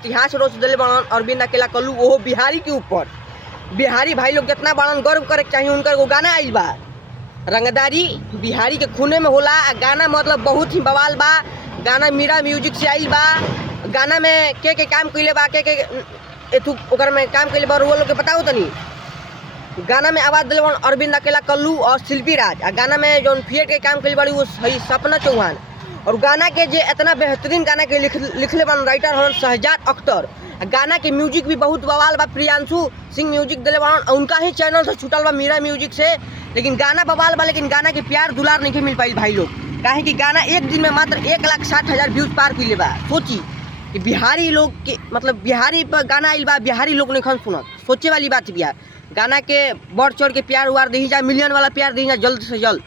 इतिहास रोज दिले बड़न अरविंद अकेला कल्लू, वो बिहारी के ऊपर। बिहारी भाई लोग जितना बड़न गर्व करे चाहिए, उनका एगो गाना आइल बा, रंगदारी बिहारी के खूने में होला। गाना मतलब बहुत ही बवाल बा। गाना मीरा म्यूजिक से आइल बा। गाना में के काम कइले बा, के एथु ओकर में काम कइले बा, वो लोग के बताओ तनी। गाना में आवाज दिले अरविंद अकेला कल्लू और शिल्पी राज। गाना में जो थिएटर के काम कइले बड़ी वो सही सपना चौहान। और गाना के जे इतना बेहतरीन गाना के लिखले बन राइटर हन शहजाद अख्तर। गाना के म्यूजिक भी बहुत बवाल बा, प्रियांशु सिंह म्यूजिक दिले बन, उनका ही चैनल से छूटल बा मीरा म्यूजिक से। लेकिन गाना बवाल बा, लेकिन गाना के प्यार दुलार नहीं मिल पाई भाई लोग, काहे कि गाना एक दिन में मात्र 1,60,000 व्यूज पार कइले बा। सोची कि बिहारी लोग के मतलब बिहारी पर गाना आइल बा, बिहारी लोग नहीं सुनत, सोचे वाली बात बिहार। गाना के बढ़ चढ़ के प्यार उवार दी जा, मिलियन वाला प्यार दी जा जल्द से जल्द।